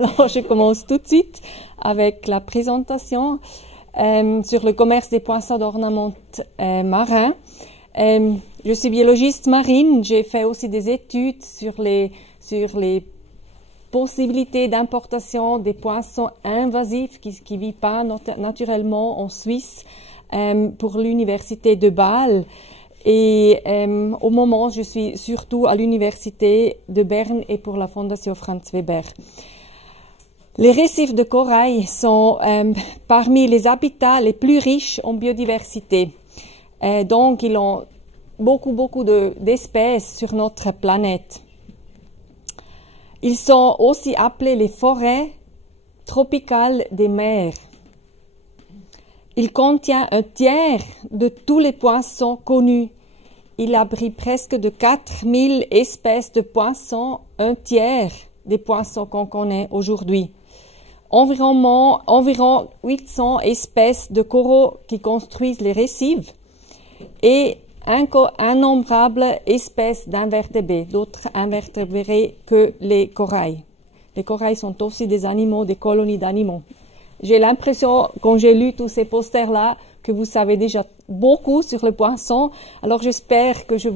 Alors, je commence tout de suite avec la présentation sur le commerce des poissons d'ornement marins. Je suis biologiste marine, j'ai fait aussi des études sur les possibilités d'importation des poissons invasifs qui ne vivent pas naturellement en Suisse pour l'université de Bâle. Et au moment, je suis surtout à l'université de Berne et pour la Fondation Franz Weber. Les récifs de corail sont parmi les habitats les plus riches en biodiversité. Donc, ils ont beaucoup d'espèces sur notre planète. Ils sont aussi appelés les forêts tropicales des mers. Il contient un tiers de tous les poissons connus. Il abrite presque de 4000 espèces de poissons, un tiers des poissons qu'on connaît aujourd'hui. Environ 800 espèces de coraux qui construisent les récifs et innombrables espèces d'invertébrés, d'autres invertébrés que les corails. Les corails sont aussi des animaux, des colonies d'animaux. J'ai l'impression, quand j'ai lu tous ces posters-là, que vous savez déjà beaucoup sur le poisson. Alors j'espère que je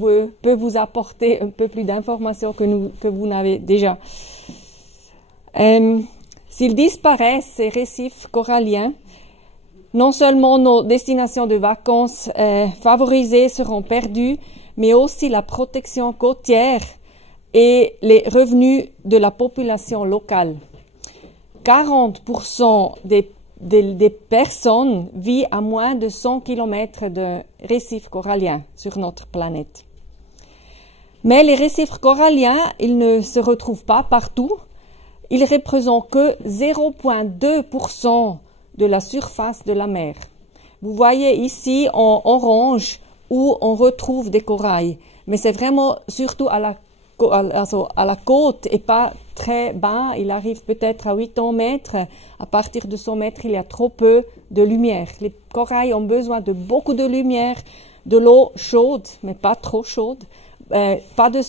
peux vous apporter un peu plus d'informations que vous n'avez déjà. S'ils disparaissent, ces récifs coralliens, non seulement nos destinations de vacances favorisées seront perdues, mais aussi la protection côtière et les revenus de la population locale. 40% des personnes vivent à moins de 100 km de récifs coralliens sur notre planète. Mais les récifs coralliens, ils ne se retrouvent pas partout. Ils représentent que 0,2% de la surface de la mer. Vous voyez ici en orange où on retrouve des corails, mais c'est vraiment surtout à la côte et pas très bas. Il arrive peut-être à 800 mètres. À partir de 100 mètres, il y a trop peu de lumière. Les corails ont besoin de beaucoup de lumière, de l'eau chaude, mais pas trop chaude, pas des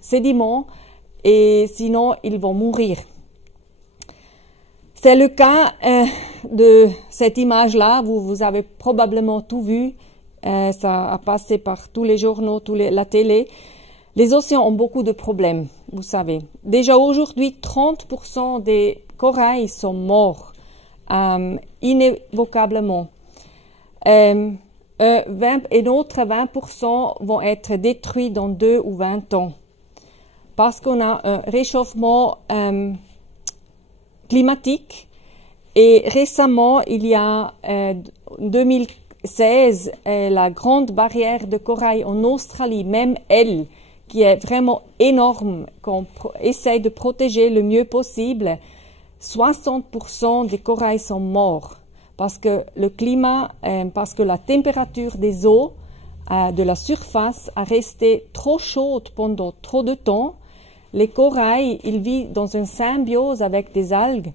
sédiments, et sinon ils vont mourir. C'est le cas de cette image-là. Vous avez probablement tout vu. Ça a passé par tous les journaux, la télé. Les océans ont beaucoup de problèmes, vous savez. Déjà aujourd'hui, 30% des corails sont morts inévocablement. Et d'autres 20% vont être détruits dans 2 ou 20 ans. Parce qu'on a un réchauffement climatique. Et récemment, il y a 2016, la grande barrière de corail en Australie, même elle, qui est vraiment énorme, qu'on essaye de protéger le mieux possible, 60% des corails sont morts parce que le climat, parce que la température des eaux de la surface a resté trop chaude pendant trop de temps. Les corails, ils vivent dans une symbiose avec des algues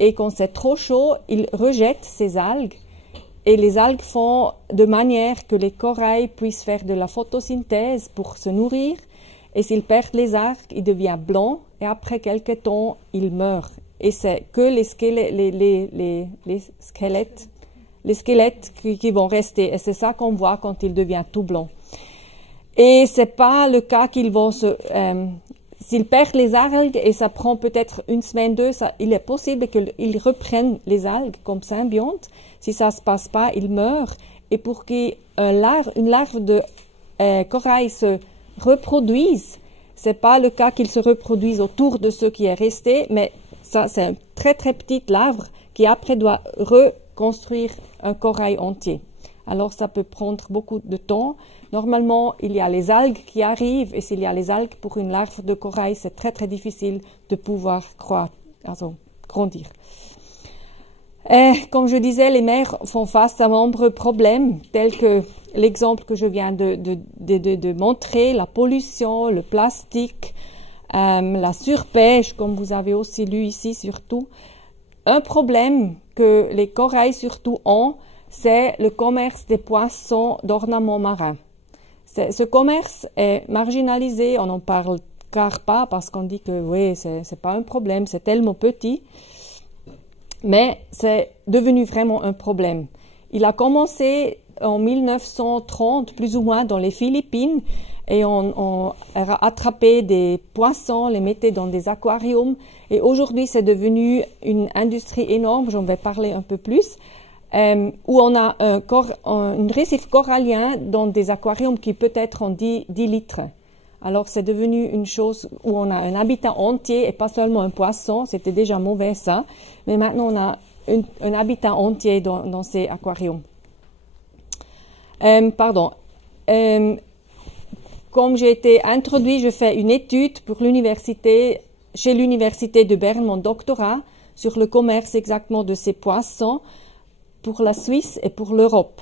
et quand c'est trop chaud, ils rejettent ces algues et les algues font de manière que les corails puissent faire de la photosynthèse pour se nourrir. Et s'ils perdent les algues, ils deviennent blancs et après quelques temps, ils meurent. Et c'est que les squelettes qui vont rester. Et c'est ça qu'on voit quand ils deviennent tout blancs. Et c'est pas le cas qu'ils vont s'ils perdent les algues et ça prend peut-être une semaine, 2, il est possible qu'ils reprennent les algues comme symbiontes. Si ça se passe pas, ils meurent. Et pour qu'une larve de corail se reproduise, c'est pas le cas qu'ils se reproduisent autour de ce qui est resté, mais ça, c'est une très petite larve qui après doit reconstruire un corail entier. Alors ça peut prendre beaucoup de temps. Normalement, il y a les algues qui arrivent et s'il y a les algues pour une larve de corail, c'est très difficile de pouvoir grandir. Comme je disais, les mers font face à de nombreux problèmes, tels que l'exemple que je viens de montrer, la pollution, le plastique, la surpêche, comme vous avez aussi lu ici surtout. Un problème que les corails surtout ont, c'est le commerce des poissons d'ornement marin. Ce commerce est marginalisé, on en parle carpa parce qu'on dit que oui, c'est pas un problème, c'est tellement petit. Mais c'est devenu vraiment un problème. Il a commencé en 1930, plus ou moins, dans les Philippines, et on a attrapé des poissons, les mettait dans des aquariums, et aujourd'hui c'est devenu une industrie énorme, j'en vais parler un peu plus, où on a un récif corallien dans des aquariums qui peut être en 10 litres. Alors c'est devenu une chose où on a un habitat entier et pas seulement un poisson, c'était déjà mauvais ça, mais maintenant on a un habitat entier dans ces aquariums. Comme j'ai été introduit, je fais une étude pour chez l'université de Berne, mon doctorat, sur le commerce exactement de ces poissons pour la Suisse et pour l'Europe.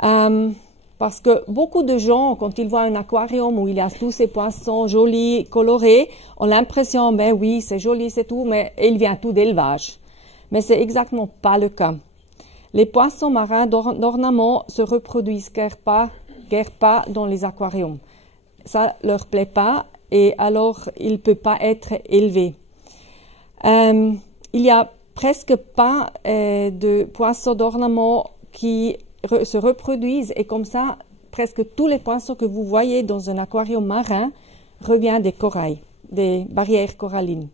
Parce que beaucoup de gens, quand ils voient un aquarium où il y a tous ces poissons jolis, colorés, ont l'impression, ben oui, c'est joli, c'est tout, mais il vient tout d'élevage. Mais c'est exactement pas le cas. Les poissons marins d'ornement se reproduisent guère pas dans les aquariums. Ça leur plaît pas et alors il peut pas être élevé. Il y a presque pas de poissons d'ornement qui se reproduisent et comme ça, presque tous les poissons que vous voyez dans un aquarium marin reviennent des corails, des barrières corallines.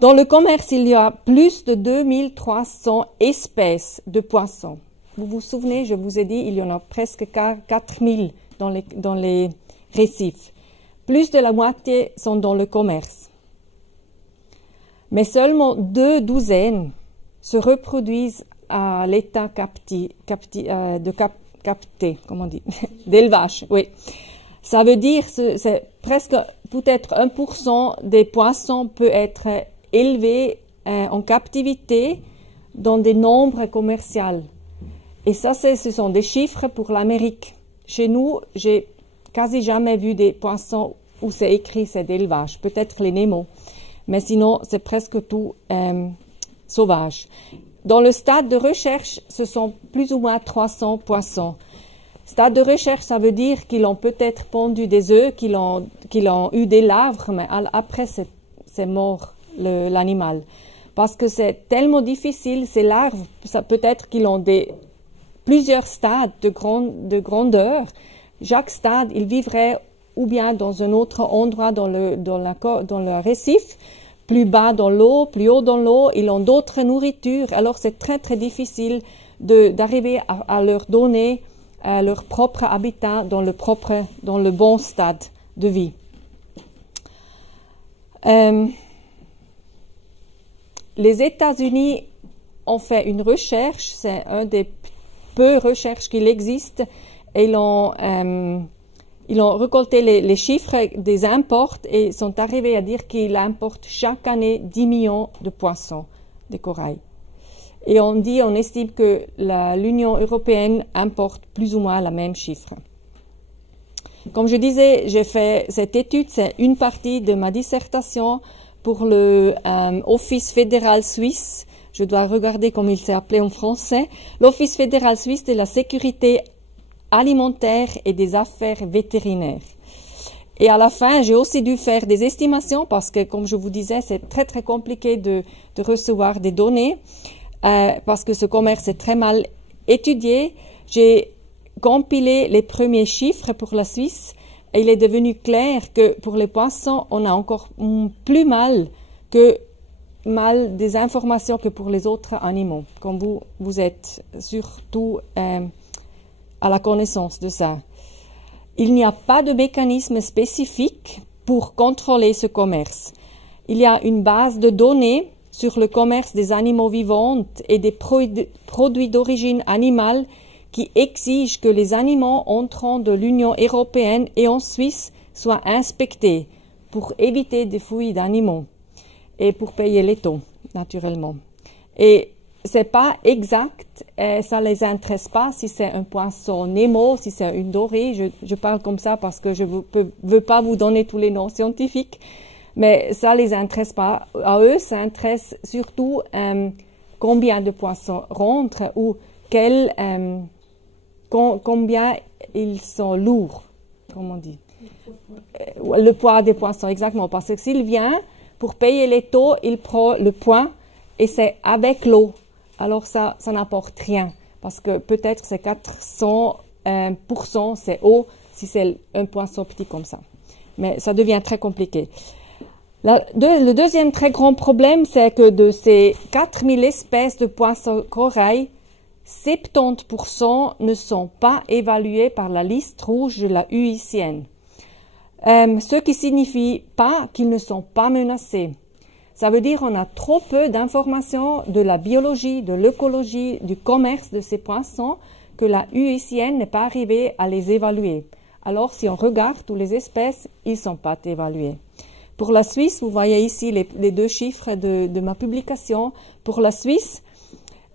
Dans le commerce, il y a plus de 2300 espèces de poissons. Vous vous souvenez, je vous ai dit, il y en a presque 4000 dans les récifs. Plus de la moitié sont dans le commerce. Mais seulement 2 douzaines se reproduisent à l'état d'élevage, oui. Ça veut dire, c'est presque, peut-être 1% des poissons peut être élevé en captivité dans des nombres commerciaux. Et ça, ce sont des chiffres pour l'Amérique. Chez nous, j'ai quasi jamais vu des poissons où c'est écrit c'est d'élevage. Peut-être les Nemo. Mais sinon, c'est presque tout sauvage. Dans le stade de recherche, ce sont plus ou moins 300 poissons. Stade de recherche, ça veut dire qu'ils ont peut-être pondu des œufs, qu'ils ont eu des larves, mais après, c'est mort l'animal. Parce que c'est tellement difficile, ces larves, peut-être qu'ils ont plusieurs stades de grandeur. Chaque stade, il vivrait ou bien dans un autre endroit dans le récif, plus bas dans l'eau, plus haut dans l'eau, ils ont d'autres nourritures. Alors c'est très très difficile d'arriver à leur donner leur propre habitat dans le bon stade de vie. Les États-Unis ont fait une recherche, c'est un des peu recherches qu'il existe, et ils ont récolté les chiffres des imports et sont arrivés à dire qu'ils importent chaque année 10 millions de poissons de corail. Et on estime que l'Union européenne importe plus ou moins la même chiffre. Comme je disais, j'ai fait cette étude, c'est une partie de ma dissertation pour le Office fédéral suisse. Je dois regarder comment il s'est appelé en français. L'Office fédéral suisse de la sécurité alimentaire et des affaires vétérinaires. Et à la fin, j'ai aussi dû faire des estimations parce que, comme je vous disais, c'est très très compliqué de recevoir des données parce que ce commerce est très mal étudié. J'ai compilé les premiers chiffres pour la Suisse et il est devenu clair que pour les poissons, on a encore plus mal des informations que pour les autres animaux, comme vous êtes surtout à la connaissance de ça. Il n'y a pas de mécanisme spécifique pour contrôler ce commerce. Il y a une base de données sur le commerce des animaux vivants et des produits d'origine animale qui exige que les animaux entrant de l'Union européenne et en Suisse soient inspectés pour éviter des fouilles d'animaux et pour payer les taux, naturellement. Et c'est pas exact, ça les intéresse pas si c'est un poisson Nemo, si c'est une dorée. Je parle comme ça parce que je veux pas vous donner tous les noms scientifiques, mais ça les intéresse pas. À eux, ça intéresse surtout combien de poissons rentrent ou combien ils sont lourds, comme on dit. Le poids des poissons, exactement. Parce que s'il vient pour payer les taux, il prend le poids et c'est avec l'eau. Alors ça n'apporte rien. Parce que peut-être c'est 400%, c'est eau, si c'est un poisson petit comme ça. Mais ça devient très compliqué. Le deuxième très grand problème, c'est que de ces 4000 espèces de poissons corail, 70% ne sont pas évalués par la liste rouge de la UICN. Ce qui signifie pas qu'ils ne sont pas menacés. Ça veut dire qu'on a trop peu d'informations de la biologie, de l'écologie, du commerce de ces poissons que la UICN n'est pas arrivée à les évaluer. Alors, si on regarde toutes les espèces, ils ne sont pas évalués. Pour la Suisse, vous voyez ici les deux chiffres de ma publication. Pour la Suisse,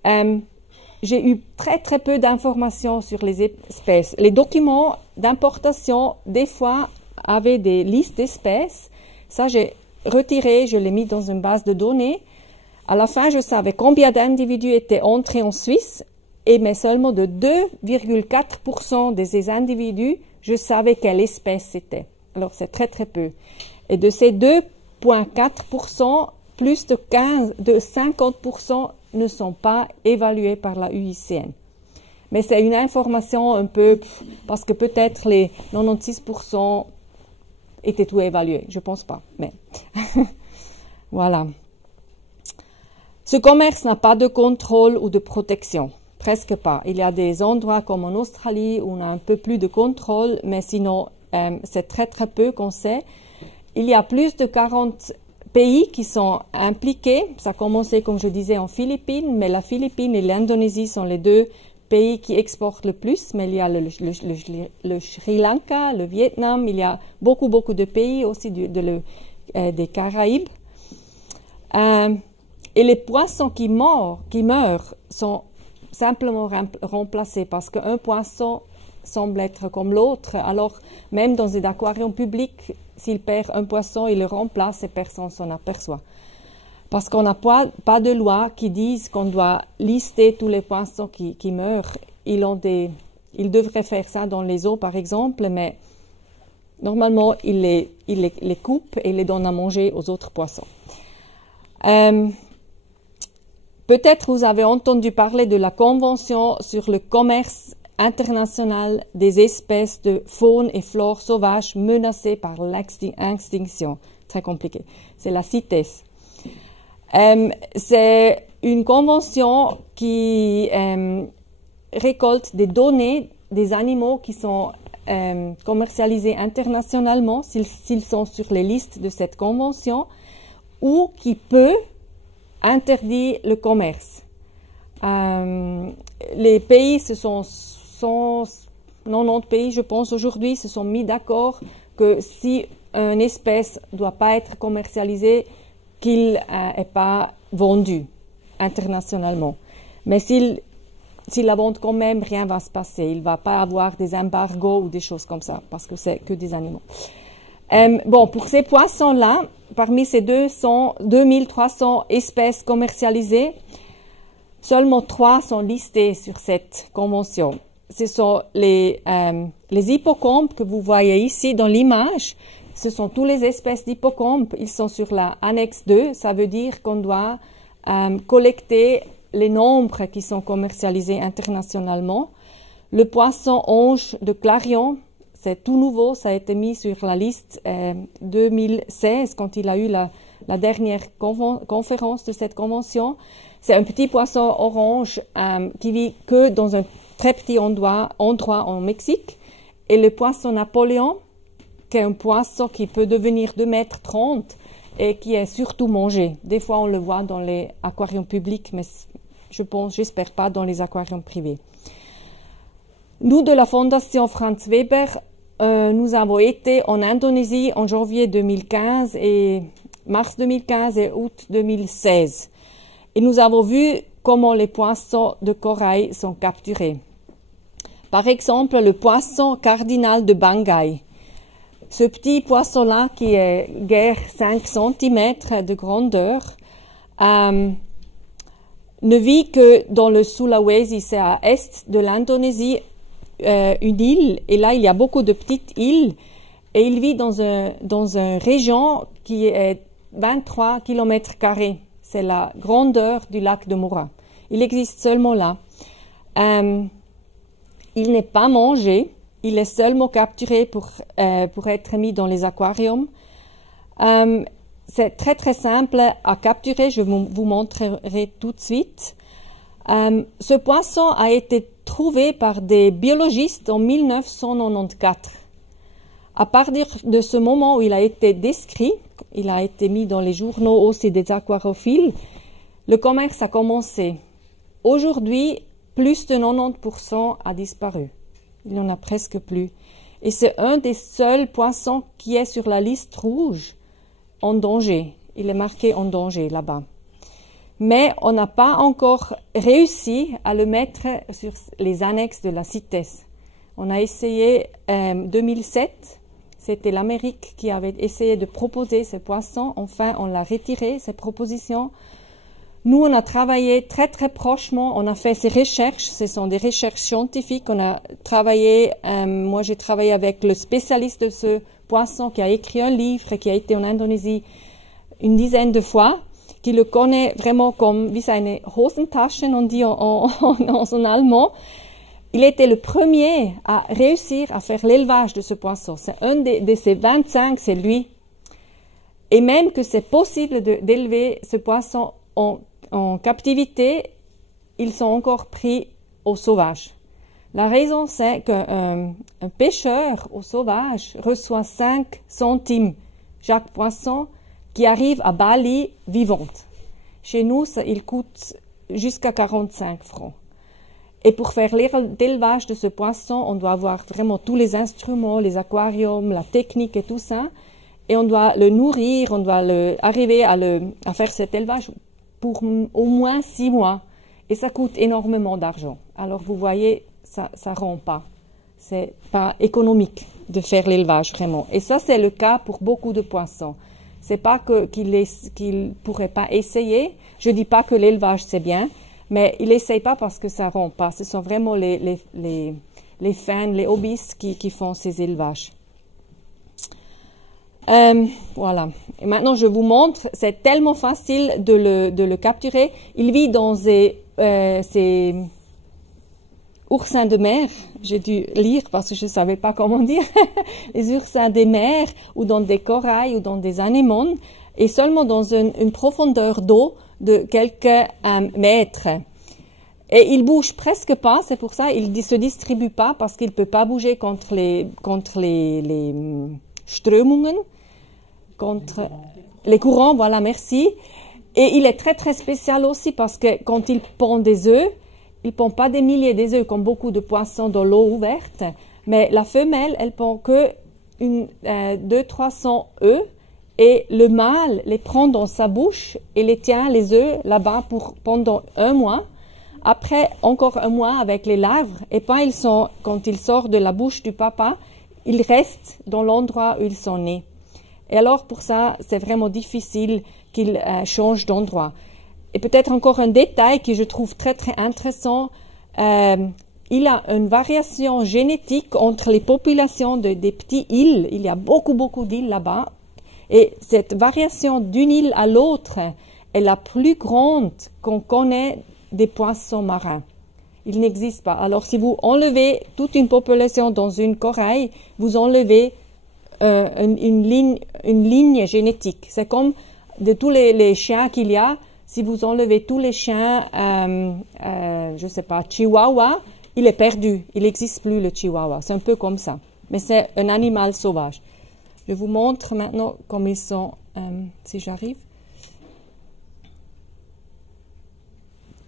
j'ai eu très peu d'informations sur les espèces. Les documents d'importation, des fois, avaient des listes d'espèces. Ça, j'ai retiré, je l'ai mis dans une base de données. À la fin, je savais combien d'individus étaient entrés en Suisse, mais seulement de 2,4% de ces individus, je savais quelle espèce c'était. Alors, c'est très peu. Et de ces 2,4%, plus de 50% ne sont pas évalués par la UICN. Mais c'est une information un peu, parce que peut-être les 96% étaient tout évalués. Je pense pas, mais voilà. Ce commerce n'a pas de contrôle ou de protection. Presque pas. Il y a des endroits comme en Australie où on a un peu plus de contrôle, mais sinon, c'est très peu qu'on sait. Il y a plus de 40 pays qui sont impliqués. Ça a commencé, comme je disais, en Philippines, mais la Philippine et l'Indonésie sont les deux pays qui exportent le plus. Mais il y a le Sri Lanka, le Vietnam, il y a beaucoup de pays aussi des Caraïbes. Et les poissons qui meurent sont simplement remplacés parce qu'un poisson semble être comme l'autre. Alors, même dans des aquariums publics, s'il perd un poisson, il le remplace et personne s'en aperçoit. Parce qu'on n'a pas de loi qui dise qu'on doit lister tous les poissons qui meurent. Ils devraient faire ça dans les eaux, par exemple, mais normalement, ils les coupent et les donnent à manger aux autres poissons. Peut-être vous avez entendu parler de la Convention sur le commerce international des espèces de faune et flore sauvages menacées par l'extinction. Très compliqué. C'est la CITES. C'est une convention qui récolte des données des animaux qui sont commercialisés internationalement, s'ils sont sur les listes de cette convention, ou qui peut interdire le commerce. Les pays, ce sont 90 pays, je pense, aujourd'hui, se sont mis d'accord que si une espèce ne doit pas être commercialisée, qu'il n'est pas vendu internationalement. Mais s'il la vend quand même, rien ne va se passer. Il ne va pas avoir des embargos ou des choses comme ça, parce que c'est que des animaux. Pour ces poissons-là, parmi ces 2300 espèces commercialisées, seulement 3 sont listées sur cette convention. Ce sont les hippocampes que vous voyez ici dans l'image. Ce sont toutes les espèces d'hippocampes. Ils sont sur la annexe 2. Ça veut dire qu'on doit collecter les nombres qui sont commercialisés internationalement. Le poisson ange de Clarion, c'est tout nouveau. Ça a été mis sur la liste 2016 quand il a eu la dernière conférence de cette convention. C'est un petit poisson orange qui vit que dans un très petit endroit en Mexique. Et le poisson Napoléon, qui est un poisson qui peut devenir 2,30 mètres et qui est surtout mangé. Des fois, on le voit dans les aquariums publics, mais j'espère pas dans les aquariums privés. Nous, de la Fondation Franz Weber, nous avons été en Indonésie en janvier 2015 et mars 2015 et août 2016. Et nous avons vu comment les poissons de corail sont capturés. Par exemple, le poisson cardinal de Banggai. Ce petit poisson-là, qui est guère 5 cm de grandeur, ne vit que dans le Sulawesi, c'est à l'est de l'Indonésie, une île. Et là, il y a beaucoup de petites îles. Et il vit dans une région qui est 23 km². C'est la grandeur du lac de Mura. Il existe seulement là. Il n'est pas mangé. Il est seulement capturé pour être mis dans les aquariums. C'est très très simple à capturer. Je vous montrerai tout de suite. Ce poisson a été trouvé par des biologistes en 1994. À partir de ce moment où il a été décrit, il a été mis dans les journaux aussi des aquariophiles, le commerce a commencé. Aujourd'hui, plus de 90% a disparu. Il n'y en a presque plus. Et c'est un des seuls poissons qui est sur la liste rouge en danger. Il est marqué en danger là-bas. Mais on n'a pas encore réussi à le mettre sur les annexes de la CITES. On a essayé 2007. C'était l'Amérique qui avait essayé de proposer ces poissons. Enfin, on l'a retiré, ces propositions. Nous, on a travaillé très, très prochement. On a fait ces recherches. Ce sont des recherches scientifiques. On a travaillé, moi, j'ai travaillé avec le spécialiste de ce poisson qui a écrit un livre, qui a été en Indonésie une dizaine de fois, qui le connaît vraiment comme wie seine Hosentaschen, on dit en allemand. Il était le premier à réussir à faire l'élevage de ce poisson. C'est un de ces 25, c'est lui. Et même que c'est possible d'élever ce poisson en captivité, ils sont encore pris au sauvage. La raison, c'est qu'un pêcheur au sauvage reçoit 5 centimes chaque poisson qui arrive à Bali vivante. Chez nous, il coûte jusqu'à 45 francs. Et pour faire l'élevage de ce poisson, on doit avoir vraiment tous les instruments, les aquariums, la technique et tout ça. Et on doit le nourrir, on doit arriver à faire cet élevage pour au moins 6 mois. Et ça coûte énormément d'argent. Alors vous voyez, ça rend pas. C'est pas économique de faire l'élevage vraiment. Et ça, c'est le cas pour beaucoup de poissons. C'est pas qu'il pourrait pas essayer. Je dis pas que l'élevage c'est bien, mais il essaye pas parce que ça rend pas. Ce sont vraiment les fans, les hobbyistes qui font ces élevages. Voilà. Et maintenant, je vous montre. C'est tellement facile de le capturer. Il vit dans ces oursins de mer. J'ai dû lire parce que je ne savais pas comment dire. Les oursins des mers ou dans des corails ou dans des anémones et seulement dans une profondeur d'eau de quelques mètres. Et il bouge presque pas, c'est pour ça il se distribue pas parce qu'il peut pas bouger contre les Strömungen, contre les courants, voilà, merci. Et il est très très spécial aussi parce que quand il pond des œufs, il pond pas des milliers d'œufs comme beaucoup de poissons dans l'eau ouverte, mais la femelle, elle pond que 200-300 œufs et le mâle les prend dans sa bouche et les tient les œufs là-bas pendant 1 mois. Après, encore 1 mois avec les larves, et quand ils sortent de la bouche du papa, ils restent dans l'endroit où ils sont nés. Et alors, pour ça, c'est vraiment difficile qu'ils changent d'endroit. Et peut-être encore un détail que je trouve très, très intéressant. Il y a une variation génétique entre les populations des petites îles. Il y a beaucoup, beaucoup d'îles là-bas. Et cette variation d'une île à l'autre est la plus grande qu'on connaît des poissons marins. Il n'existe pas. Alors, si vous enlevez toute une population dans une corail, vous enlevez une ligne génétique. C'est comme de tous les chiens qu'il y a. Si vous enlevez tous les chiens, je sais pas, chihuahua, il est perdu. Il n'existe plus le chihuahua. C'est un peu comme ça. Mais c'est un animal sauvage. Je vous montre maintenant comme ils sont, si j'arrive.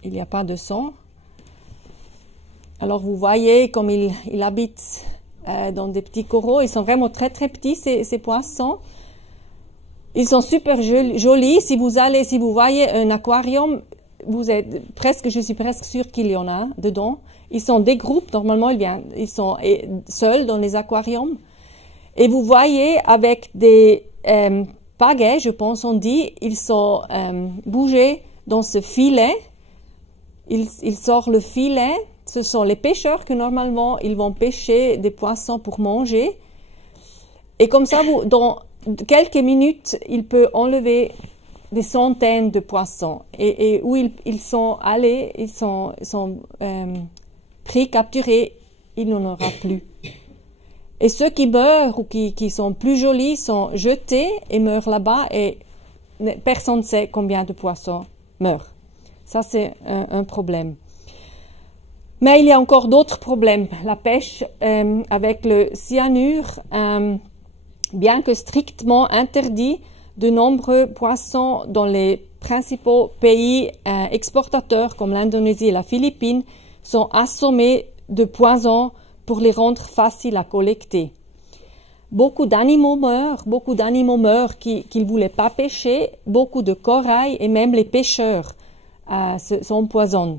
Il n'y a pas de son. Alors vous voyez comme il habite dans des petits coraux. Ils sont vraiment très très petits ces poissons. Ils sont super jolis. Si vous voyez un aquarium, je suis presque sûre qu'il y en a dedans. Ils sont des groupes. Normalement, ils sont seuls dans les aquariums. Et vous voyez avec des pagaies, je pense on dit, ils sont bougés dans ce filet. Ils sortent le filet. Ce sont les pêcheurs que normalement ils vont pêcher des poissons pour manger. Et comme ça, dans quelques minutes, il peut enlever des centaines de poissons. Et où ils sont allés, ils sont pris, capturés, il n'en aura plus. Et ceux qui meurent ou qui sont plus jolis sont jetés et meurent là-bas et personne ne sait combien de poissons meurent. Ça, c'est un problème. Mais il y a encore d'autres problèmes. La pêche avec le cyanure, bien que strictement interdit, de nombreux poissons dans les principaux pays exportateurs comme l'Indonésie et la Philippines sont assommés de poisons pour les rendre faciles à collecter. Beaucoup d'animaux meurent qui ne voulaient pas pêcher, beaucoup de corail et même les pêcheurs s'empoisonnent.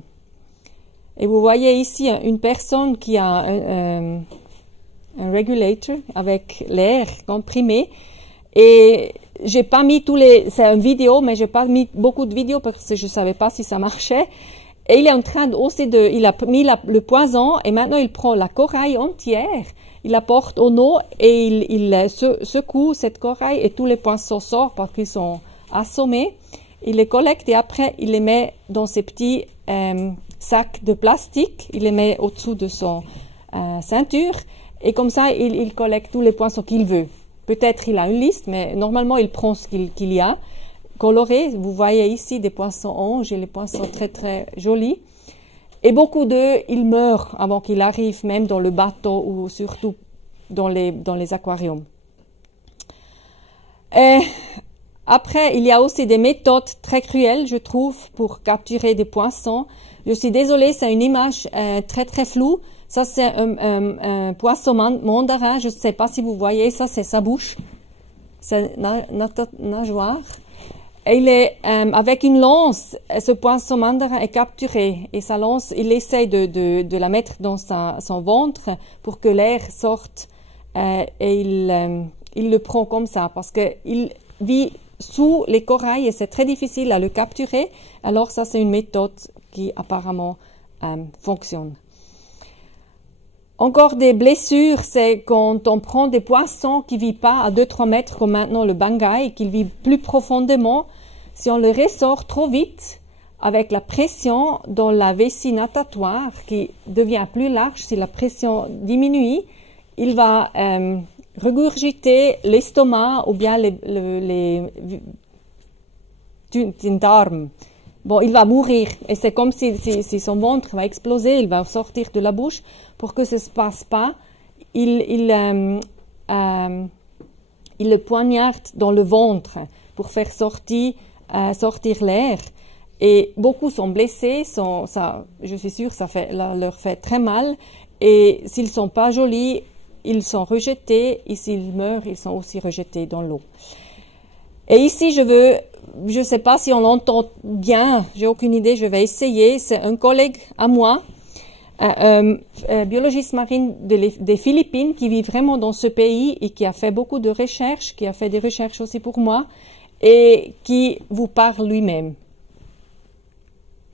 Et vous voyez ici une personne qui a un regulator avec l'air comprimé et j'ai pas mis c'est une vidéo, mais j'ai pas mis beaucoup de vidéos parce que je savais pas si ça marchait. Et il est en train il a mis le poison et maintenant il prend la corail entière, il la porte au eau et il secoue cette corail et tous les poissons sortent parce qu'ils sont assommés. Il les collecte et après il les met dans ces petits sacs de plastique, il les met au-dessous de son ceinture et comme ça il collecte tous les poissons qu'il veut. Peut-être il a une liste, mais normalement il prend ce qu'il y a. Colorés, vous voyez ici des poissons anges et les poissons très très jolis. Et beaucoup d'eux, ils meurent avant qu'ils arrivent même dans le bateau ou surtout dans les aquariums. Et après, il y a aussi des méthodes très cruelles, je trouve, pour capturer des poissons. Je suis désolée, c'est une image très très floue. Ça, c'est un poisson mandarin. Je ne sais pas si vous voyez, ça, c'est sa bouche. C'est nageoire. Et il est avec une lance, ce poisson mandarin est capturé et sa lance, il essaye de la mettre dans son ventre pour que l'air sorte et il le prend comme ça parce qu'il vit sous les corails et c'est très difficile à le capturer. Alors ça, c'est une méthode qui apparemment fonctionne. Encore des blessures, c'est quand on prend des poissons qui ne vivent pas à 2-3 mètres comme maintenant le bangkai, qui vivent plus profondément. Si on le ressort trop vite, avec la pression dans la vessie natatoire qui devient plus large, si la pression diminue, il va regurgiter l'estomac ou bien les darmes. Bon, il va mourir et c'est comme si son ventre va exploser, il va sortir de la bouche. Pour que ça ne se passe pas, il le poignarde dans le ventre pour faire sortir l'air. Et beaucoup sont blessés, je suis sûre ça leur fait très mal. Et s'ils ne sont pas jolis, ils sont rejetés. Et s'ils meurent, ils sont aussi rejetés dans l'eau. Et ici, je ne sais pas si on l'entend bien, j'ai aucune idée, je vais essayer. C'est un collègue à moi, biologiste marine des Philippines qui vit vraiment dans ce pays et qui a fait beaucoup de recherches, qui a fait des recherches aussi pour moi et qui vous parle lui-même.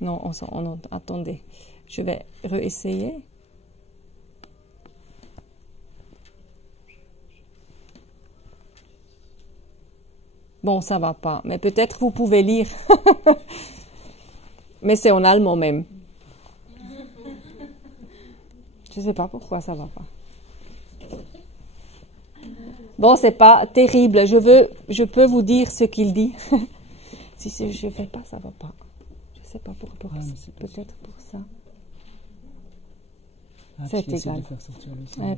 Non, attendez, je vais réessayer. Bon, ça va pas, mais peut-être vous pouvez lire. Mais c'est en allemand même. Je ne sais pas pourquoi ça va pas. Bon, c'est pas terrible. Je peux vous dire ce qu'il dit. Si je fais pas, ça va pas. Je sais pas pourquoi. Peut-être pour ça. C'est égal.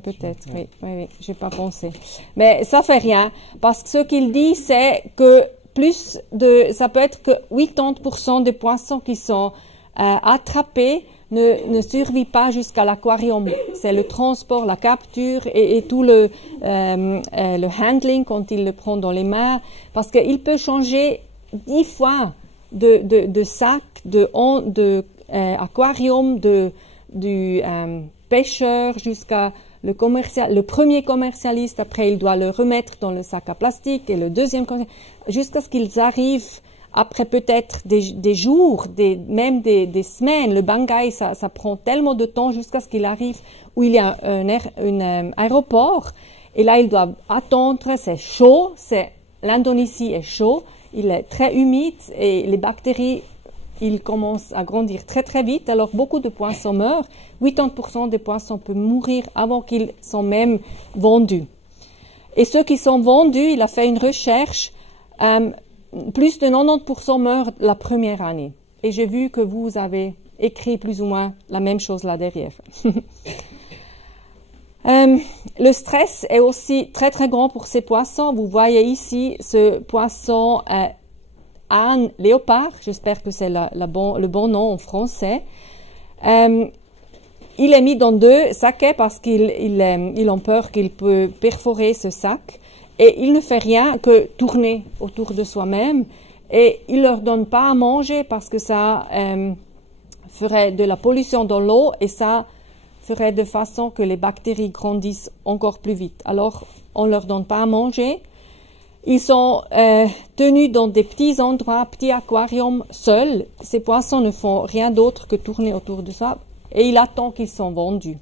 Peut-être, oui, j'ai pas pensé. Mais ça fait rien, parce que ce qu'il dit, c'est que ça peut être que 80% des poissons qui sont attrapés ne survivent pas jusqu'à l'aquarium. C'est le transport, la capture et tout le handling quand il le prend dans les mains, parce qu'il peut changer 10 fois de sac, aquarium, du pêcheur jusqu'à le premier commercialiste. Après, il doit le remettre dans le sac à plastique et le deuxième jusqu'à ce qu'ils arrivent après peut-être des jours, même des semaines. Le bangkai, ça prend tellement de temps jusqu'à ce qu'il arrive où il y a un aéroport Et là, ils doivent attendre, c'est chaud, l'Indonésie est chaud, il est très humide et les bactéries, ils commencent à grandir très très vite. Alors beaucoup de poissons meurent, 80% des poissons peuvent mourir avant qu'ils soient même vendus. Et ceux qui sont vendus, il a fait une recherche, plus de 90% meurent la première année. Et j'ai vu que vous avez écrit plus ou moins la même chose là derrière. Le stress est aussi très très grand pour ces poissons. Vous voyez ici ce poisson âne léopard, j'espère que c'est le bon nom en français. Il est mis dans 2 sacs parce qu'ils ont peur qu'il peut perforer ce sac. Et il ne fait rien que tourner autour de soi-même. Et il leur donne pas à manger parce que ça ferait de la pollution dans l'eau et ça ferait de façon que les bactéries grandissent encore plus vite. Alors, on leur donne pas à manger. Ils sont tenus dans des petits endroits, petits aquariums seuls. Ces poissons ne font rien d'autre que tourner autour de ça et il attend qu'ils sont vendus.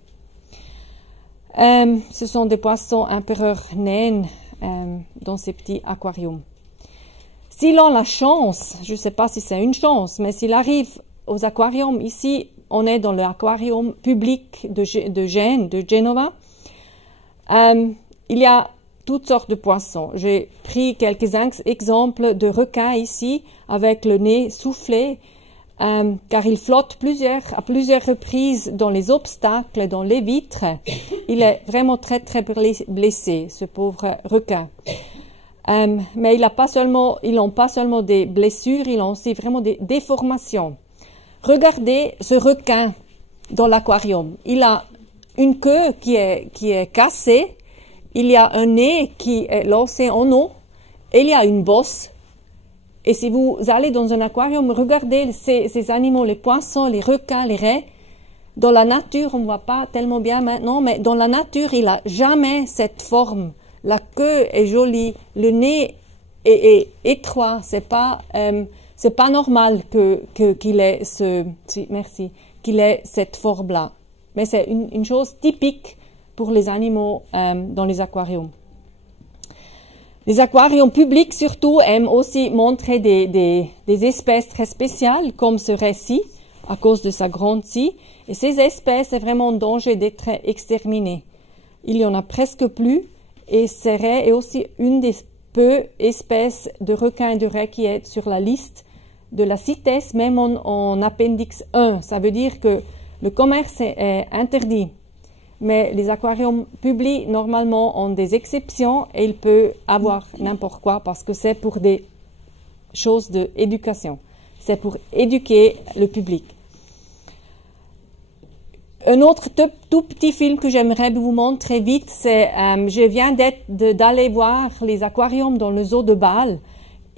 Ce sont des poissons empereurs naines dans ces petits aquariums. S'ils ont la chance, je ne sais pas si c'est une chance, mais s'il arrive aux aquariums, ici, on est dans l'aquarium public de Gênes, de Genova. Il y a toutes sortes de poissons. J'ai pris quelques exemples de requins ici, avec le nez soufflé, car il flotte à plusieurs reprises dans les obstacles, dans les vitres. Il est vraiment très très blessé, ce pauvre requin. Mais ils n'ont pas seulement des blessures, ils ont aussi vraiment des déformations. Regardez ce requin dans l'aquarium. Il a une queue qui est cassée, il y a un nez qui est lancé en eau, et il y a une bosse. Et si vous allez dans un aquarium, regardez ces animaux, les poissons, les requins, les raies. Dans la nature, on ne voit pas tellement bien maintenant, mais dans la nature, il n'a jamais cette forme. La queue est jolie, le nez est étroit, c'est pas normal qu'il ait qu'il ait cette forme-là. Mais c'est une chose typique pour les animaux dans les aquariums. Les aquariums publics, surtout, aiment aussi montrer des espèces très spéciales, comme ce récit, à cause de sa grande scie. Et ces espèces sont vraiment en danger d'être exterminées. Il y en a presque plus, et ces raies est aussi une des peu espèces de requins et de raies qui est sur la liste de la CITES, même en appendix 1. Ça veut dire que le commerce est interdit. Mais les aquariums publics, normalement, ont des exceptions et il peut avoir n'importe quoi parce que c'est pour des choses d'éducation. C'est pour éduquer le public. Un autre tout petit film que j'aimerais vous montrer vite, c'est je viens d'aller voir les aquariums dans le zoo de Bâle.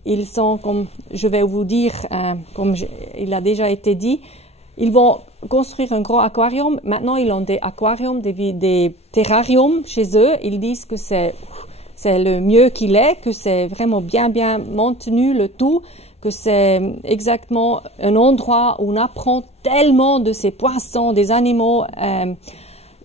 Ils sont, comme je vais vous dire, comme il a déjà été dit, ils vont construire un gros aquarium. Maintenant, ils ont des aquariums, des terrariums chez eux. Ils disent que c'est le mieux qu'il est, que c'est vraiment bien maintenu le tout, que c'est exactement un endroit où on apprend tellement de ces poissons, des animaux,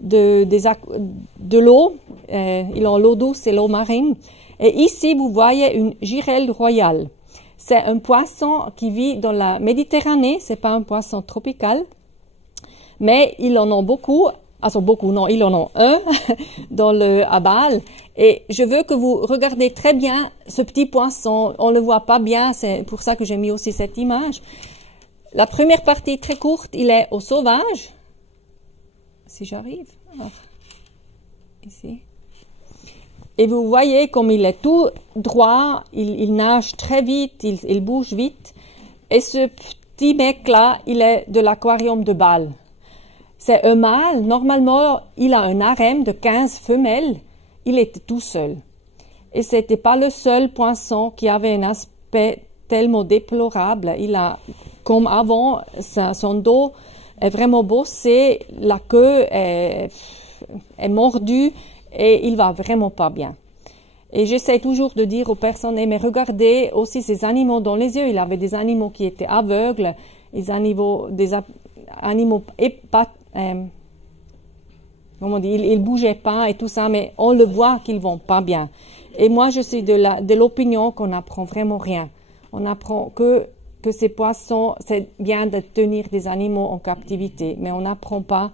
de l'eau. Ils ont l'eau douce et l'eau marine. Et ici, vous voyez une girelle royale. C'est un poisson qui vit dans la Méditerranée. C'est pas un poisson tropical. Mais ils en ont beaucoup. Ils en ont un à Bâle. Et je veux que vous regardez très bien ce petit poisson. On le voit pas bien, c'est pour ça que j'ai mis aussi cette image. La première partie très courte, il est au sauvage. Si j'arrive. Alors, ici. Et vous voyez comme il est tout droit, il nage très vite, il bouge vite. Et ce petit mec-là, il est de l'aquarium de Bâle. C'est un mâle. Normalement, il a un harem de 15 femelles. Il était tout seul. Et c'était pas le seul poisson qui avait un aspect tellement déplorable. Il a, comme avant, son dos est vraiment bossé, la queue est mordue et il va vraiment pas bien. Et j'essaie toujours de dire aux personnes, mais regardez aussi ces animaux dans les yeux. Il avait des animaux qui étaient aveugles, des animaux comment on dit, ils bougeaient pas et tout ça, mais on le voit qu'ils vont pas bien. Et moi, je suis de l'opinion qu'on n'apprend vraiment rien. On apprend que ces poissons, c'est bien de tenir des animaux en captivité, mais on n'apprend pas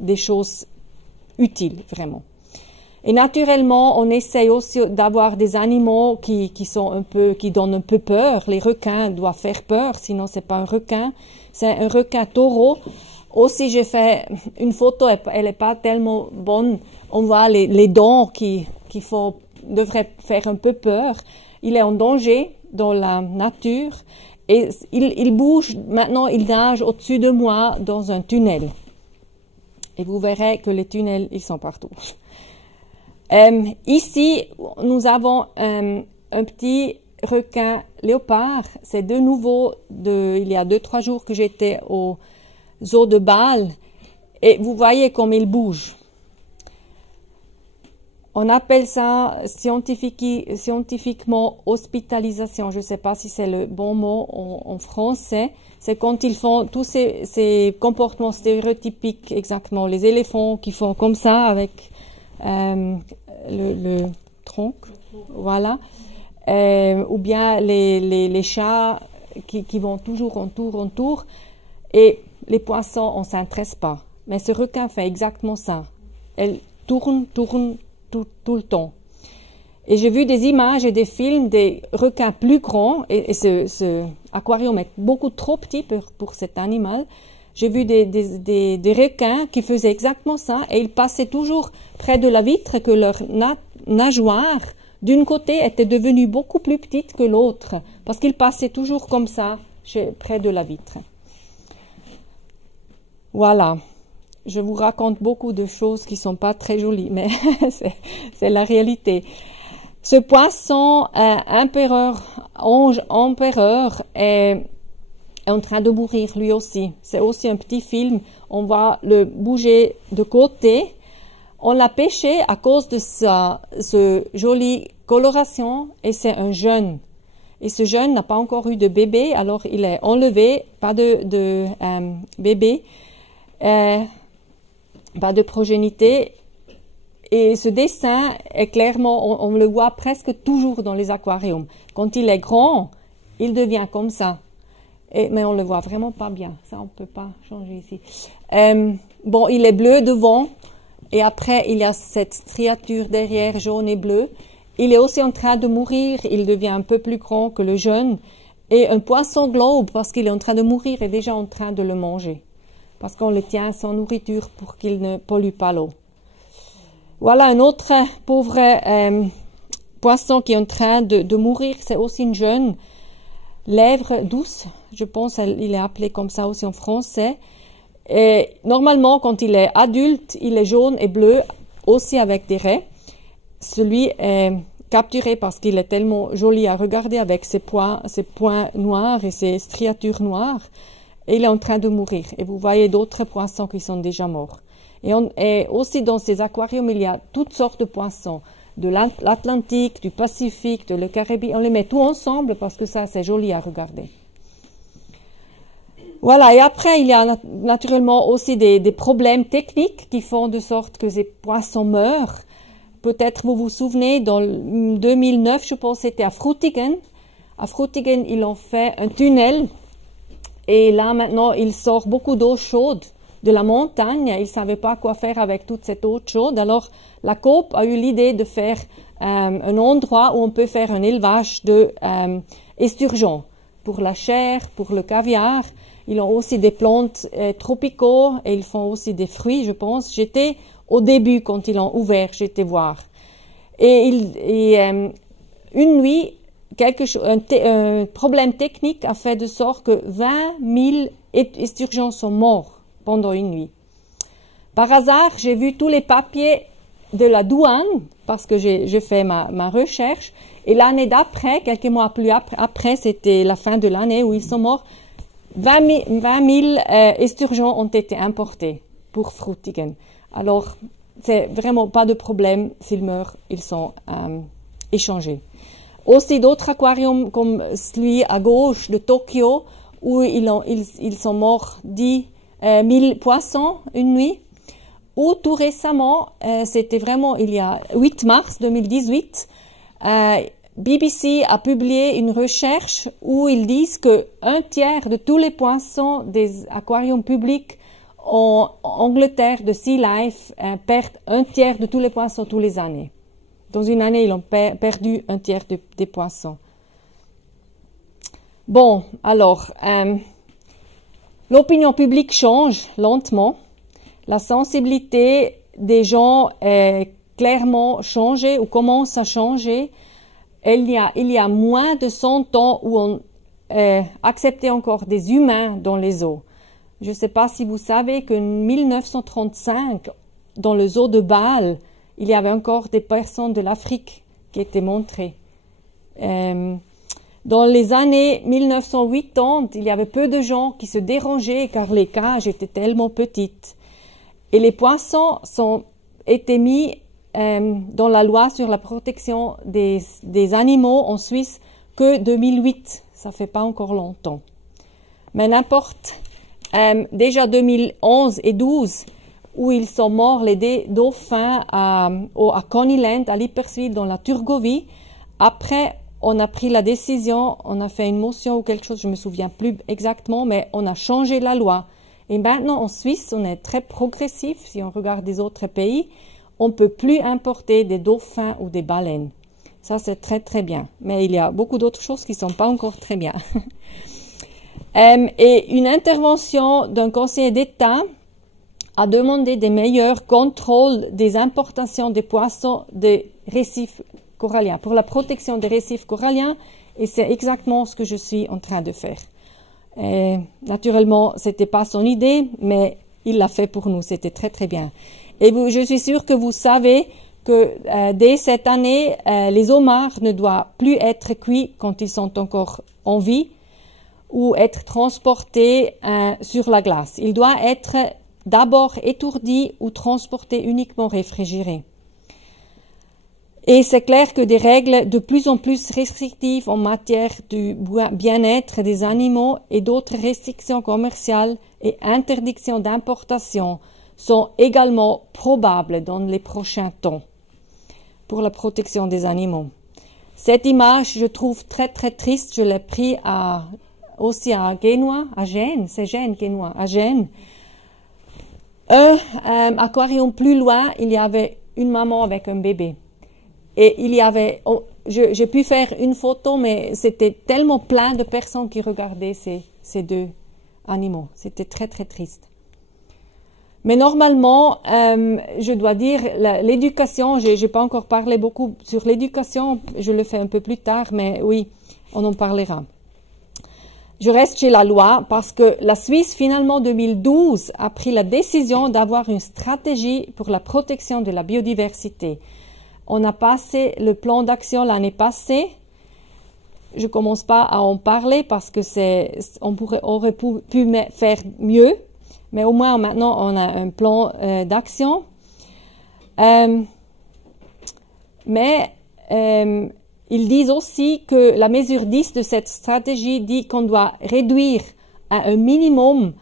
des choses utiles, vraiment. Et naturellement, on essaye aussi d'avoir des animaux qui donnent un peu peur. Les requins doivent faire peur, sinon c'est pas un requin. C'est un requin taureau. Aussi, j'ai fait une photo, elle est pas tellement bonne. On voit les dents qui devraient faire un peu peur. Il est en danger dans la nature et il bouge. Maintenant, il nage au-dessus de moi dans un tunnel. Et vous verrez que les tunnels, ils sont partout. Ici, nous avons un petit requin léopard. C'est de nouveau il y a 2-3 jours que j'étais au zoo de Bâle. Et vous voyez comme il bouge. On appelle ça scientifiquement hospitalisation. Je ne sais pas si c'est le bon mot en français. C'est quand ils font tous ces comportements stéréotypiques, exactement. Les éléphants qui font comme ça avec le tronc, voilà. Ou bien les chats qui vont toujours en tour. Et les poissons, on ne s'intéresse pas. Mais ce requin fait exactement ça. Elle tourne tout le temps. Et j'ai vu des images et des films des requins plus grands, et ce aquarium est beaucoup trop petit pour cet animal. J'ai vu des requins qui faisaient exactement ça, et ils passaient toujours près de la vitre, que leur nageoire d'une côté était devenue beaucoup plus petite que l'autre, parce qu'ils passaient toujours comme ça près de la vitre. Voilà. Je vous raconte beaucoup de choses qui sont pas très jolies, mais c'est la réalité. Ce poisson, ange empereur, est en train de mourir lui aussi. C'est aussi un petit film. On va le bouger de côté. On l'a pêché à cause de ce jolie coloration, et c'est un jeune. Et ce jeune n'a pas encore eu de bébé, alors il est enlevé, pas de bébé. Pas de progénité, et ce dessin est clairement, on le voit presque toujours dans les aquariums. Quand il est grand, il devient comme ça, mais on le voit vraiment pas bien. Ça, on peut pas changer ici. Bon, il est bleu devant, et après il y a cette striature derrière jaune et bleu. Il est aussi en train de mourir. Il devient un peu plus grand que le jeune, et un poisson globe, parce qu'il est en train de mourir, est déjà en train de le manger. Parce qu'on le tient sans nourriture pour qu'il ne pollue pas l'eau. Voilà un autre pauvre poisson qui est en train de mourir. C'est aussi une jeune lèvre douce. Je pense qu'il est appelé comme ça aussi en français. Et normalement, quand il est adulte, il est jaune et bleu, aussi avec des raies. Celui est capturé parce qu'il est tellement joli à regarder avec ses points noirs et ses striatures noires. Et il est en train de mourir. Et vous voyez d'autres poissons qui sont déjà morts. Et aussi dans ces aquariums, il y a toutes sortes de poissons. De l'Atlantique, du Pacifique, de le Caribéen. On les met tout ensemble parce que ça, c'est joli à regarder. Voilà. Et après, il y a naturellement aussi des problèmes techniques qui font de sorte que ces poissons meurent. Peut-être vous vous souvenez, dans 2009, je pense, c'était à Frutigen. À Frutigen, ils ont fait un tunnel. Et là, maintenant, il sort beaucoup d'eau chaude de la montagne. Ils ne savaient pas quoi faire avec toute cette eau chaude. Alors, la Coop a eu l'idée de faire un endroit où on peut faire un élevage de esturgeons pour la chair, pour le caviar. Ils ont aussi des plantes tropicaux et ils font aussi des fruits, je pense. J'étais au début, quand ils l'ont ouvert, j'étais voir. Et une nuit, un problème technique a fait de sorte que 20 000 esturgeons sont morts pendant une nuit. Par hasard, j'ai vu tous les papiers de la douane, parce que j'ai fait ma recherche, et l'année d'après, quelques mois plus après, c'était la fin de l'année où ils sont morts, 20 000 esturgeons ont été importés pour Frutigen. Alors, c'est vraiment pas de problème, s'ils meurent, ils sont échangés. Aussi d'autres aquariums comme celui à gauche de Tokyo, où ils sont morts 10 000 poissons une nuit. ou tout récemment, c'était vraiment il y a 8 mars 2018, BBC a publié une recherche où ils disent que 1/3 de tous les poissons des aquariums publics en Angleterre de Sea Life perdent 1/3 de tous les poissons tous les années. Dans une année, ils ont perdu 1/3 des poissons. Bon, alors, l'opinion publique change lentement. La sensibilité des gens est clairement changée ou commence à changer. Il y a moins de 100 ans où on acceptait encore des humains dans les eaux. Je ne sais pas si vous savez qu'en 1935, dans le zoo de Bâle, il y avait encore des personnes de l'Afrique qui étaient montrées. Dans les années 1980, il y avait peu de gens qui se dérangeaient car les cages étaient tellement petites. Et les poissons étaient mis dans la loi sur la protection des animaux en Suisse que 2008. Ça fait pas encore longtemps. Mais n'importe. Déjà 2011 et 2012, où ils sont morts les dauphins à Coneyland, à Lipperswil, dans la Turgovie. Après, on a pris la décision, on a fait une motion ou quelque chose, je me souviens plus exactement, mais on a changé la loi. Et maintenant, en Suisse, on est très progressif. Si on regarde les autres pays, on peut plus importer des dauphins ou des baleines. Ça, c'est très, très bien. Mais il y a beaucoup d'autres choses qui sont pas encore très bien. Et une intervention d'un conseiller d'État a demandé des meilleurs contrôles des importations des poissons des récifs coralliens, pour la protection des récifs coralliens, et c'est exactement ce que je suis en train de faire. Et naturellement, c'était pas son idée, mais il l'a fait pour nous, c'était très très bien. Et je suis sûre que vous savez que dès cette année, les homards ne doivent plus être cuits quand ils sont encore en vie ou être transportés sur la glace. Ils doivent être d'abord étourdis ou transportés uniquement réfrigérés. Et c'est clair que des règles de plus en plus restrictives en matière du bien-être des animaux et d'autres restrictions commerciales et interdictions d'importation sont également probables dans les prochains temps pour la protection des animaux. Cette image, je trouve très très triste. Je l'ai pris aussi à Génois, à Gênes, c'est Gênes, Génois, à Gênes. Un aquarium plus loin, il y avait une maman avec un bébé. Et il y avait, j'ai pu faire une photo, mais c'était tellement plein de personnes qui regardaient ces deux animaux. C'était très très triste. Mais normalement, je dois dire, l'éducation, j'ai pas encore parlé beaucoup sur l'éducation, je le fais un peu plus tard, mais oui, on en parlera. Je reste chez la loi parce que la Suisse, finalement, 2012, a pris la décision d'avoir une stratégie pour la protection de la biodiversité. On a passé le plan d'action l'année passée. Je commence pas à en parler parce que on aurait pu faire mieux. Mais au moins, maintenant, on a un plan d'action. Mais ils disent aussi que la mesure 10 de cette stratégie dit qu'on doit réduire à un minimum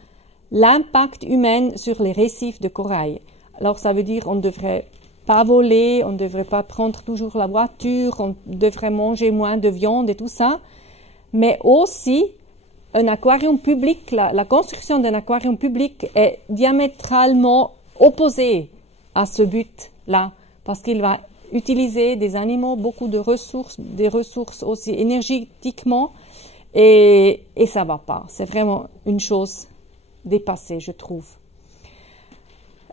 l'impact humain sur les récifs de corail. Alors, ça veut dire on ne devrait pas voler, on ne devrait pas prendre toujours la voiture, on devrait manger moins de viande et tout ça. Mais aussi, un aquarium public, la construction d'un aquarium public est diamétralement opposée à ce but-là, parce qu'il va utiliser des animaux, beaucoup de ressources, des ressources aussi énergétiquement, et ça va pas. C'est vraiment une chose dépassée, je trouve.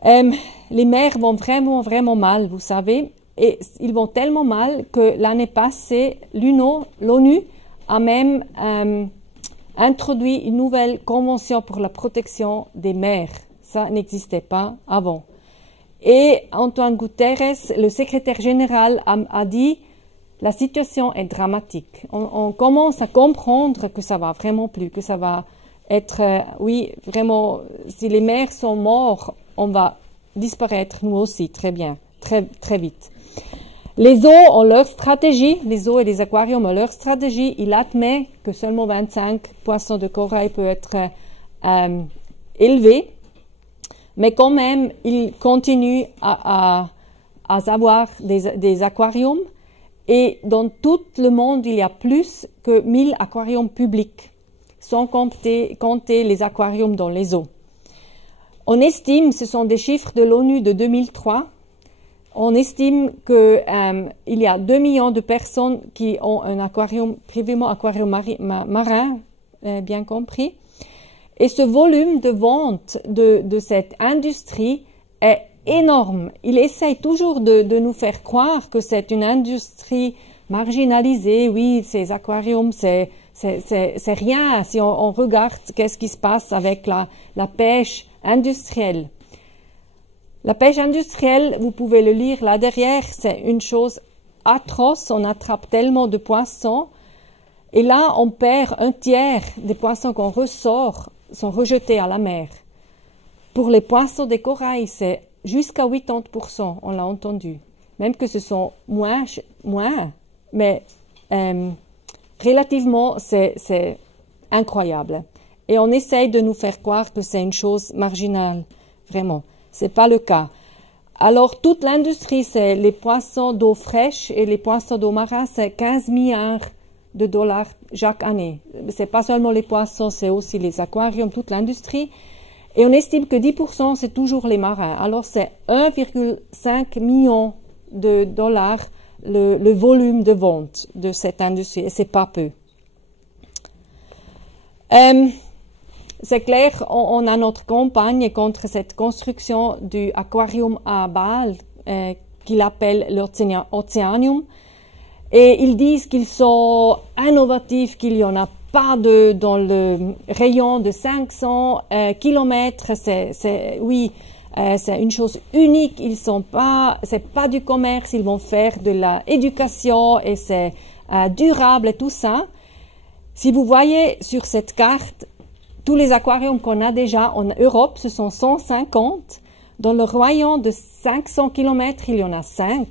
Les mers vont vraiment, vraiment mal, vous savez, et ils vont tellement mal que l'année passée, l'ONU a même introduit une nouvelle convention pour la protection des mers. Ça n'existait pas avant. Et Antonio Guterres, le secrétaire général, a dit la situation est dramatique. On commence à comprendre que ça va vraiment plus, que ça va être, oui, vraiment, si les mers sont mortes, on va disparaître nous aussi très bien, très, très vite. Les zoos ont leur stratégie, les zoos et les aquariums ont leur stratégie. Il admet que seulement 25 poissons de corail peuvent être élevés. mais quand même, ils continuent à avoir des aquariums. Et dans tout le monde, il y a plus que 1000 aquariums publics, sans compter les aquariums dans les eaux. On estime, ce sont des chiffres de l'ONU de 2003, on estime qu'il y a 2 millions de personnes qui ont un aquarium, précisément aquarium marin, bien compris. Et ce volume de vente de cette industrie est énorme. Il essaye toujours de nous faire croire que c'est une industrie marginalisée. Oui, ces aquariums, c'est rien si on regarde qu'est-ce qui se passe avec la pêche industrielle. La pêche industrielle, vous pouvez le lire là derrière, c'est une chose atroce. On attrape tellement de poissons. Et là, on perd un tiers des poissons qu'on ressort, sont rejetés à la mer. Pour les poissons des corails, c'est jusqu'à 80%, on l'a entendu. Même que ce sont moins, mais relativement, c'est incroyable. Et on essaye de nous faire croire que c'est une chose marginale, vraiment. C'est pas le cas. Alors, toute l'industrie, c'est les poissons d'eau fraîche et les poissons d'eau marin, c'est 15 milliards de dollars chaque année. C'est pas seulement les poissons, c'est aussi les aquariums, toute l'industrie. Et on estime que 10%, c'est toujours les marins. Alors, c'est 1,5 million de dollars le volume de vente de cette industrie. Et c'est pas peu. C'est clair, on a notre campagne contre cette construction du aquarium à Bâle, qu'il appelle l'Oceanium. Et ils disent qu'ils sont innovatifs, qu'il n'y en a pas dans le rayon de 500 kilomètres. C'est une chose unique. C'est pas du commerce, ils vont faire de l'éducation et c'est durable et tout ça. Si vous voyez sur cette carte, tous les aquariums qu'on a déjà en Europe, ce sont 150. Dans le rayon de 500 km, il y en a 5.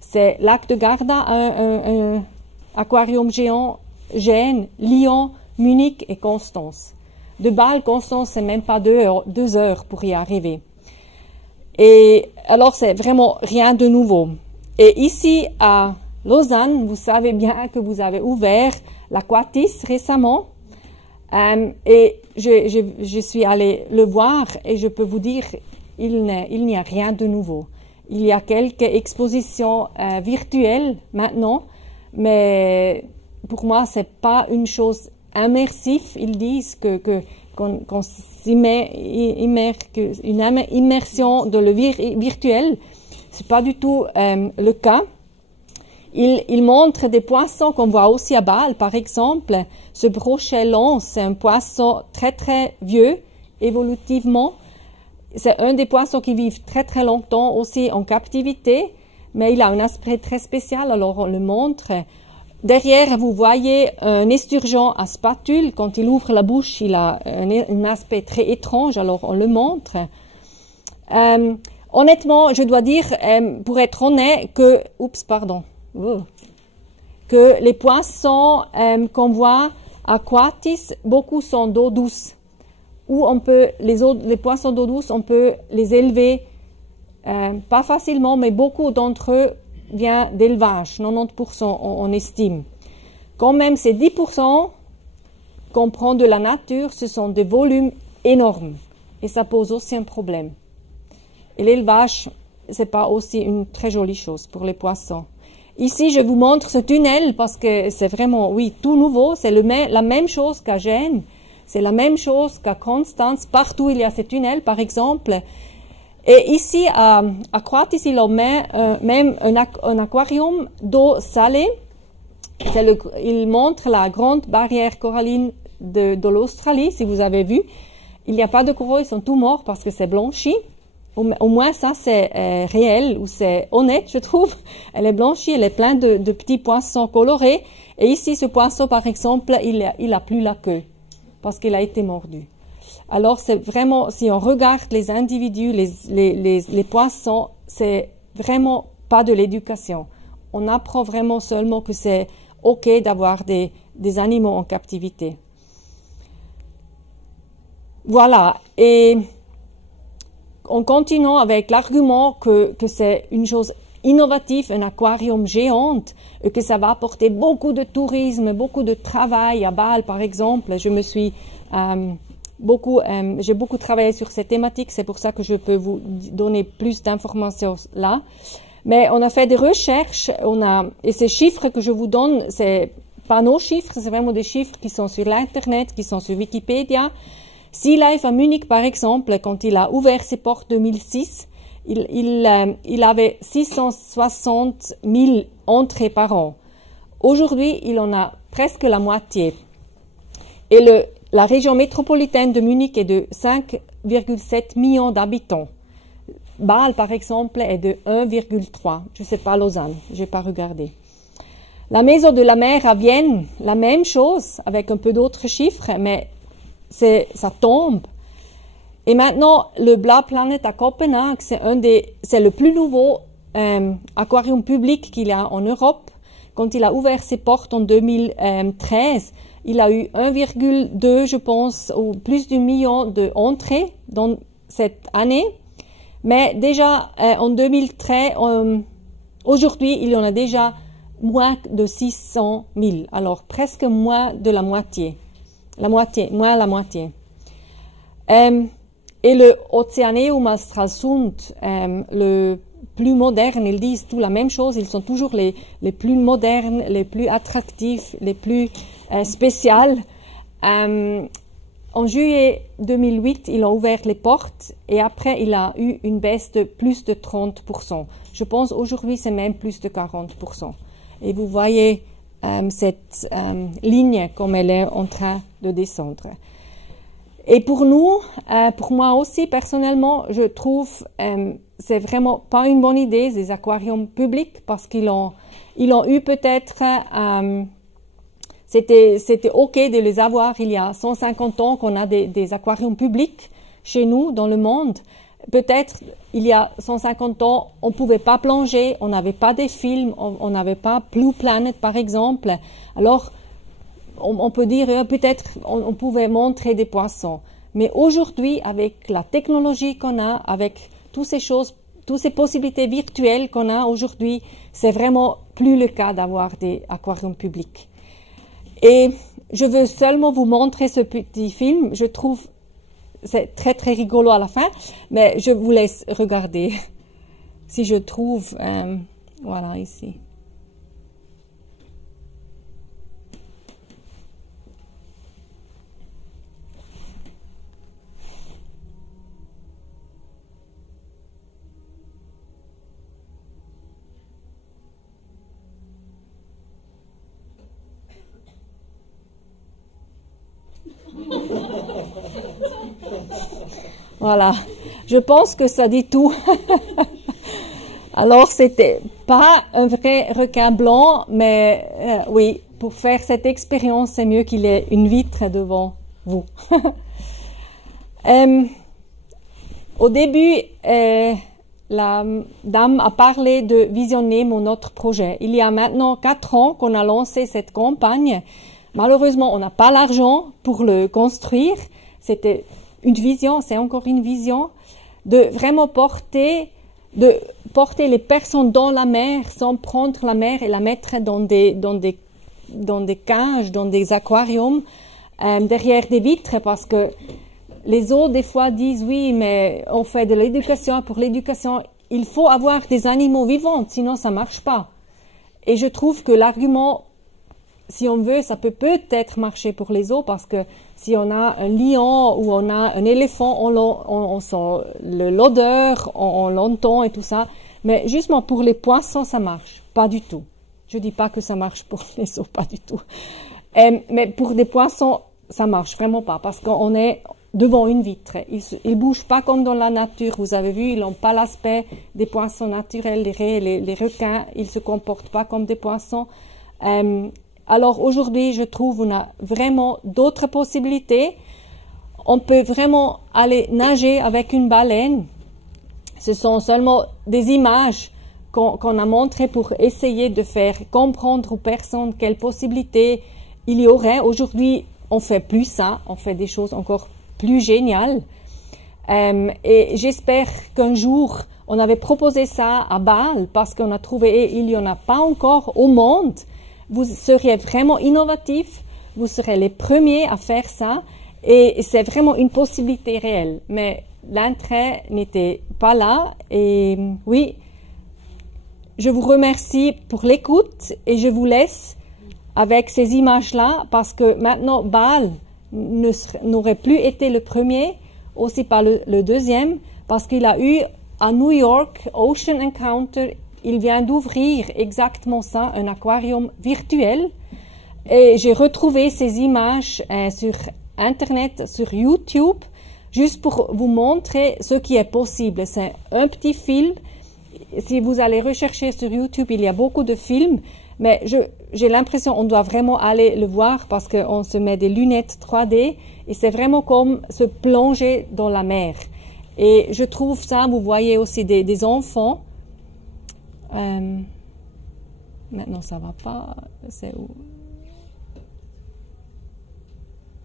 C'est Lac de Garda, un aquarium géant, Gênes, Lyon, Munich et Constance. De Bâle, Constance, c'est même pas 2 heures pour y arriver. Et alors, c'est vraiment rien de nouveau. Et ici, à Lausanne, vous savez bien que vous avez ouvert l'Aquatis récemment. Et je suis allée le voir et je peux vous dire, il n'y a rien de nouveau. Il y a quelques expositions virtuelles maintenant, mais pour moi, c'est pas une chose immersive. Ils disent qu'on s'immerge, une immersion dans le virtuel. C'est pas du tout le cas. Il montre des poissons qu'on voit aussi à Bâle, par exemple. Ce brochet long, c'est un poisson très très vieux, évolutivement. C'est un des poissons qui vivent très très longtemps aussi en captivité, mais il a un aspect très spécial, alors on le montre. Derrière, vous voyez un esturgeon à spatule. Quand il ouvre la bouche, il a un aspect très étrange, alors on le montre. Honnêtement, je dois dire, pour être honnête, que les poissons qu'on voit à Aquatis, beaucoup sont d'eau douce. Où les poissons d'eau douce, on peut les élever, pas facilement, mais beaucoup d'entre eux viennent d'élevage, 90% on estime. Quand même, ces 10% qu'on prend de la nature, ce sont des volumes énormes. Et ça pose aussi un problème. Et l'élevage, c'est pas aussi une très jolie chose pour les poissons. Ici, je vous montre ce tunnel parce que c'est vraiment, oui, tout nouveau. C'est la même chose qu'à Gênes. C'est la même chose qu'à Constance. Partout, il y a ces tunnels, par exemple. Et ici, à Aquatis, il met même un aquarium d'eau salée. Il montre la grande barrière coralline de l'Australie, si vous avez vu. Il n'y a pas de coraux, ils sont tous morts parce que c'est blanchi. Au moins, ça, c'est réel ou c'est honnête, je trouve. Elle est blanchie, elle est pleine de petits poissons colorés. Et ici, ce poisson, par exemple, il a plus la queue parce qu'il a été mordu. Alors, c'est vraiment, si on regarde les individus, les poissons, c'est vraiment pas de l'éducation. On apprend vraiment seulement que c'est OK d'avoir des animaux en captivité. Voilà. Et en continuant avec l'argument que c'est une chose innovative, un aquarium géant, et que ça va apporter beaucoup de tourisme, beaucoup de travail à Bâle, par exemple. J'ai beaucoup travaillé sur cette thématique, c'est pour ça que je peux vous donner plus d'informations là. Mais on a fait des recherches, et ces chiffres que je vous donne, c'est pas nos chiffres, c'est vraiment des chiffres qui sont sur l'internet, qui sont sur Wikipédia. Sea Life à Munich, par exemple, quand il a ouvert ses portes 2006, il avait 660 000 entrées par an. Aujourd'hui, il en a presque la moitié. Et la région métropolitaine de Munich est de 5,7 millions d'habitants. Bâle, par exemple, est de 1,3. Je ne sais pas Lausanne, je n'ai pas regardé. La Maison de la Mer à Vienne, la même chose, avec un peu d'autres chiffres, mais ça tombe. Et maintenant, le Bla Planet à Copenhague, c'est le plus nouveau aquarium public qu'il y a en Europe. Quand il a ouvert ses portes en 2013, il a eu 1,2, je pense, ou plus d'1 million d'entrées dans cette année. Mais déjà, en 2013, aujourd'hui, il y en a déjà moins de 600 000. Alors, presque moins de la moitié. Moins la moitié. Et le Oceaneum à Stralsund, le plus moderne, ils disent tout la même chose, ils sont toujours les plus modernes, les plus attractifs, les plus spéciaux. En juillet 2008, ils ont ouvert les portes et après, il a eu une baisse de plus de 30%. Je pense aujourd'hui, c'est même plus de 40%. Et vous voyez cette ligne comme elle est en train de descendre. Et pour nous, pour moi aussi personnellement, je trouve c'est vraiment pas une bonne idée ces aquariums publics parce qu'ils ont eu peut-être c'était ok de les avoir il y a 150 ans qu'on a des aquariums publics chez nous dans le monde. Peut-être il y a 150 ans on pouvait pas plonger, on n'avait pas des films, on n'avait pas Blue Planet par exemple. Alors on peut dire peut-être on pouvait montrer des poissons. Mais aujourd'hui, avec la technologie qu'on a, avec toutes ces choses, toutes ces possibilités virtuelles qu'on a aujourd'hui, c'est vraiment plus le cas d'avoir des aquariums publics. Et je veux seulement vous montrer ce petit film. Je trouve c'est très très rigolo à la fin, mais je vous laisse regarder si je trouve voilà ici. Voilà, je pense que ça dit tout. Alors, c'était pas un vrai requin blanc, mais oui, pour faire cette expérience, c'est mieux qu'il ait une vitre devant vous. Au début, la dame a parlé de visionner mon autre projet. Il y a maintenant 4 ans qu'on a lancé cette campagne. Malheureusement, on n'a pas l'argent pour le construire. C'était une vision, c'est encore une vision, de vraiment porter les personnes dans la mer sans prendre la mer et la mettre dans des cages, dans des aquariums, derrière des vitres, parce que les autres, des fois, disent oui, mais on fait de l'éducation. Pour l'éducation, il faut avoir des animaux vivants, sinon ça marche pas. Et je trouve que l'argument, si on veut, ça peut peut-être marcher pour les zoos, parce que si on a un lion ou on a un éléphant, on sent l'odeur, on l'entend et tout ça. Mais justement, pour les poissons, ça marche. Pas du tout. Je dis pas que ça marche pour les zoos, pas du tout. Mais pour des poissons, ça marche vraiment pas, parce qu'on est devant une vitre. Ils bougent pas comme dans la nature. Vous avez vu, ils n'ont pas l'aspect des poissons naturels, les requins. Ils se comportent pas comme des poissons. Alors aujourd'hui, je trouve on a vraiment d'autres possibilités. On peut vraiment aller nager avec une baleine. Ce sont seulement des images qu'on a montrées pour essayer de faire comprendre aux personnes quelles possibilités il y aurait. Aujourd'hui, on fait plus ça, on fait des choses encore plus géniales. Et j'espère qu'un jour, on avait proposé ça à Bâle parce qu'on a trouvé, il n'y en a pas encore au monde. Vous seriez vraiment innovatifs, vous serez les premiers à faire ça et c'est vraiment une possibilité réelle. Mais l'intérêt n'était pas là et oui, je vous remercie pour l'écoute et je vous laisse avec ces images-là parce que maintenant Bâle n'aurait plus été le premier, aussi pas le deuxième, parce qu'il a eu à New York, Ocean Encounter, il vient d'ouvrir exactement ça, un aquarium virtuel. Et j'ai retrouvé ces images sur Internet, sur YouTube, juste pour vous montrer ce qui est possible. C'est un petit film. Si vous allez rechercher sur YouTube, il y a beaucoup de films, mais j'ai l'impression qu'on doit vraiment aller le voir parce qu'on se met des lunettes 3D et c'est vraiment comme se plonger dans la mer. Et je trouve ça, vous voyez aussi des enfants. Maintenant, ça va pas. C'est où?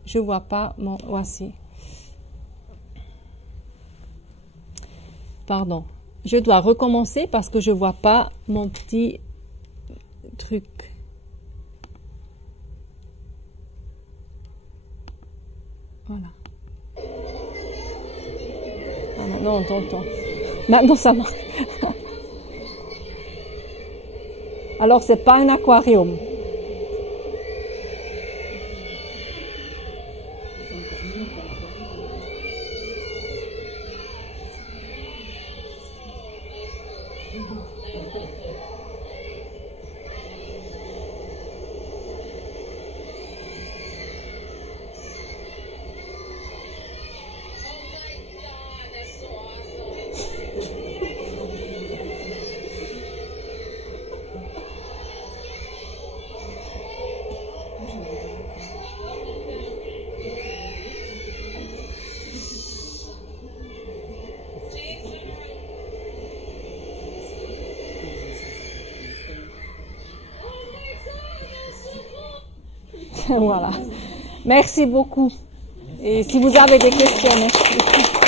Je vois pas mon... Voici. Pardon. Je dois recommencer parce que je vois pas mon petit truc. Voilà. Ah non, non. Maintenant, ça marche. Alors, c'est pas un aquarium. Voilà. Merci beaucoup. Et si vous avez des questions, merci.